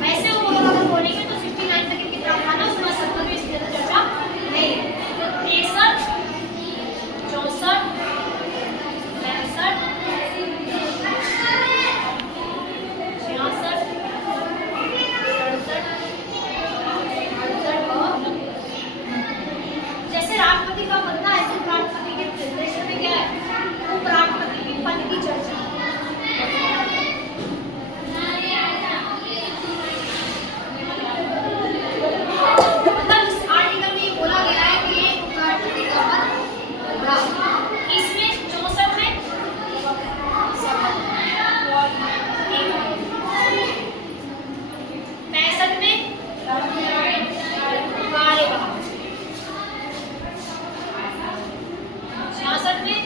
वैसे वो अगर बोलेंगे तो 69 तक इनकी तरफ आना, उसके बाद 70 में इसकी ज्यादा चर्चा नहीं है। तो 63, 64, 65, 66, 67, जैसे राष्ट्रपति का पद ना, ऐसे उपराष्ट्रपति के निर्देशन में क्या है, उपराष्ट्रपति के पद की चर्चा। इसमें 64 में 65 में कार्यवाहक, 66 में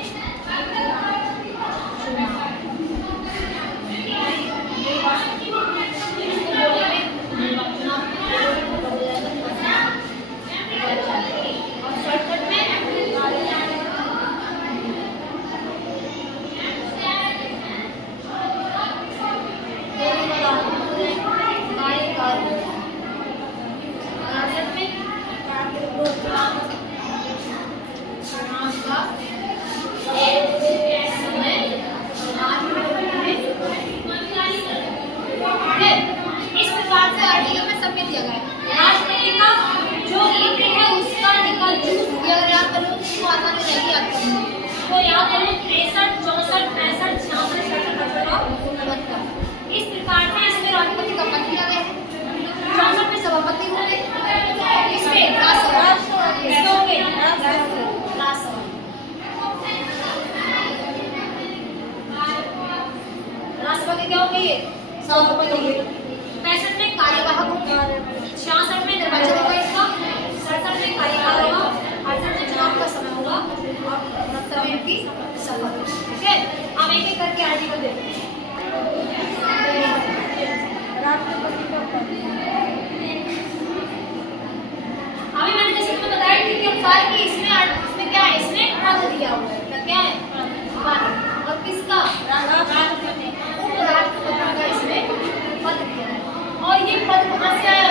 तो याद करो 63, 64, 65, 66, 67, इस प्रकार से इसमें राष्ट्रपति का पद दिया गया है। 64 में सभापति होंगे, इसमें राज्यसभा के क्या होंगे, ये सभापति होंगे। 65 में कार्यवाहक होंगे, 66 में निर्वाचन होगा इसका, 67 में कार्यकाल होगा, 68 में चुनाव का समय होगा और 69 में इनकी शपथ। ठीक है, अब एक एक करके आर्टिकल देखते हैं। राष्ट्रपति का पद, अभी मैंने जैसे तुम्हें बताया कि अनुसार कि इसमें क्या है, इसमें पद दिया हुआ है, क्या है पद, और किसका, राष्ट्रपति, उपराष्ट्रपति का इसमें पद दिया है। और ये पद कहाँ से आया है,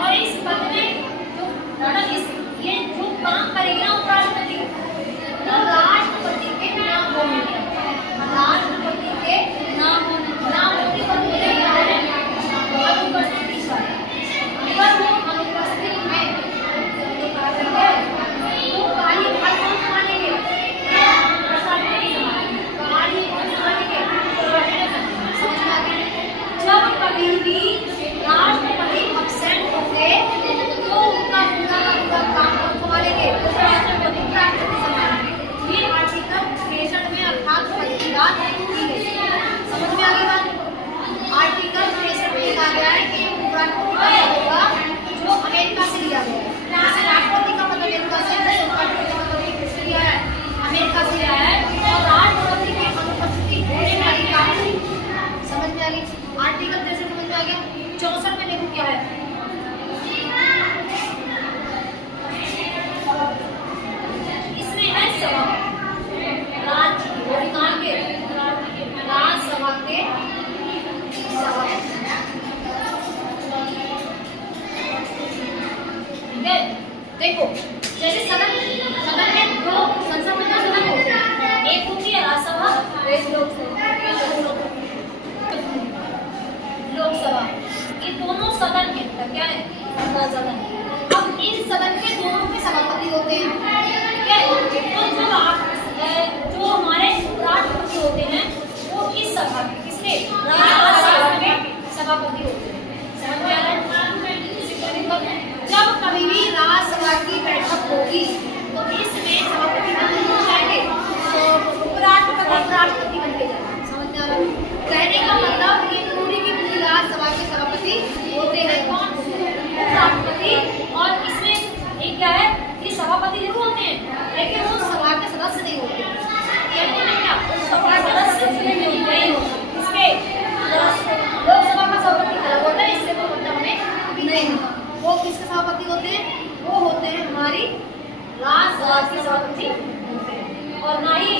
और इस पद में जो ये जो काम करेगा उपराष्ट्रपति, तो राष्ट्रपति के नाम होने, राष्ट्रपति के नाम होने पर मुझे याद है अनुपस्थिति पर, अगर वो अनुपस्थित है तो कार्यभार कौन संभालेंगे, जब कभी भी राष्ट्रपति एब्सेंट होंगे तो उनका पूरा काम कौन संभालेंगे, उपराष्ट्रपति संभालेंगे। ये आर्टिकल 63 में अर्थात पद की बात की गई, समझ में आ गई बात। आर्टिकल 63 में कहा गया है कि उपराष्ट्रपति का पद होगा जो अमेरिका से लिया गया है, जैसे राष्ट्रपति का पद अमेरिका से, उपराष्ट्रपति का पद किससे लिया है, अमेरिका से लिया है, और राष्ट्रपति की अनुपस्थिति होने वाली काम नहीं। समझ में आ गई आर्टिकल 63 समझ में आ गया। 64 में देखो क्या है, इसमें है सभा, राज्यसभा के देखो, जैसे सदन है, दो संसद में दो सदन होते हैं, एक होती है राज्यसभा, एक लोकसभा। ये दोनों सदन है, क्या है, सदन। अब इन सदन के दोनों के सभापति होते हैं, ठीक है। तो जो हमारे उपराष्ट्रपति होते हैं वो इस सभा के, किसके, राज्यसभा के सभापति होते हैं। समझ में आ रहा है। जब कभी भी राज्यसभा की बैठक होगी तो इसमें सभापति बन जाएंगे, तो उपराष्ट्रपति राष्ट्रपति बन के जाएंगे। समझ में आ रहा है। कहने का मतलब ये पूरी की पूरी राज्यसभा के सभापति होते हैं कौन, उपराष्ट्रपति। और इसमें एक क्या है, ये सभापति जरूर होते हैं लेकिन वो सभा के सदस्य नहीं होते। क्या सभा सदस्य नहीं होते, इसके लोकसभा का सभापति अलग होता है, इससे तो मतलब हमें किसके सभापति होते हैं? वो होते हैं हमारी राज्यसभा के सभापति होते हैं, और ना ही